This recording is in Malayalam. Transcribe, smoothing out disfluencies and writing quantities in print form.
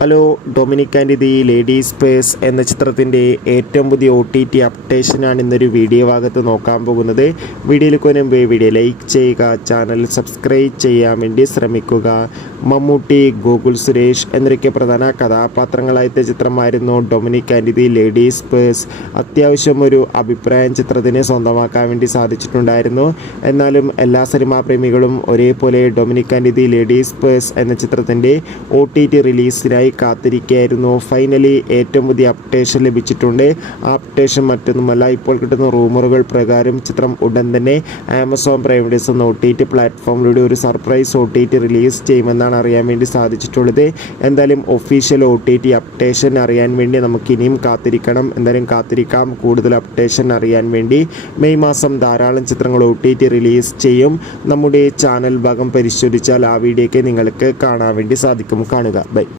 Hello, Dominic and the ladies purse എന്ന ചിത്രത്തിൻ്റെ ഏറ്റവും പുതിയ OTT അപ്ഡേഷനാണ് ഇന്നൊരു വീഡിയോ ഭാഗത്ത് നോക്കാൻ പോകുന്നത്. വീഡിയോയിലേക്ക് മുൻപ് വീഡിയോ ലൈക്ക് ചെയ്യുക, ചാനൽ സബ്സ്ക്രൈബ് ചെയ്യാൻ വേണ്ടി ശ്രമിക്കുക. മമ്മൂട്ടി, ഗോകുൽ സുരേഷ് എന്നൊക്കെ പ്രധാന കഥാപാത്രങ്ങളായ ചിത്രമായിരുന്നു Dominic and the ladies purse. അത്യാവശ്യം ഒരു അഭിപ്രായം ചിത്രത്തിന് സ്വന്തമാക്കാൻ വേണ്ടി സാധിച്ചിട്ടുണ്ടായിരുന്നു. എന്നാലും എല്ലാ സിനിമാ പ്രേമികളും ഒരേപോലെ Dominic and the ladies purse എന്ന ചിത്രത്തിൻ്റെ OTT റിലീസിനായി കാത്തിരിക്കുകയായിരുന്നു. ഫൈനലി ഏറ്റവും പുതിയ അപ്ഡേഷൻ ലഭിച്ചിട്ടുണ്ട്. ആ അപ്ഡേഷൻ മറ്റൊന്നുമല്ല, ഇപ്പോൾ കിട്ടുന്ന റൂമറുകൾ പ്രകാരം ചിത്രം ഉടൻ തന്നെ ആമസോൺ പ്രൈം വീഡിയോസ് എന്ന OTT പ്ലാറ്റ്ഫോമിലൂടെ ഒരു സർപ്രൈസ് OTT റിലീസ് ചെയ്യുമെന്നാണ് അറിയാൻ വേണ്ടി സാധിച്ചിട്ടുള്ളത്. എന്തായാലും ഒഫീഷ്യൽ OTT അപ്ഡേഷൻ അറിയാൻ വേണ്ടി നമുക്ക് ഇനിയും കാത്തിരിക്കണം. എന്തായാലും കാത്തിരിക്കാം കൂടുതൽ അപ്ഡേഷൻ അറിയാൻ വേണ്ടി. മെയ് മാസം ധാരാളം ചിത്രങ്ങൾ OTT റിലീസ് ചെയ്യും. നമ്മുടെ ചാനൽ ഭാഗം പരിശോധിച്ചാൽ ആ വീഡിയോയ്ക്ക് നിങ്ങൾക്ക് കാണാൻ വേണ്ടി സാധിക്കും. കാണുക. ബൈ.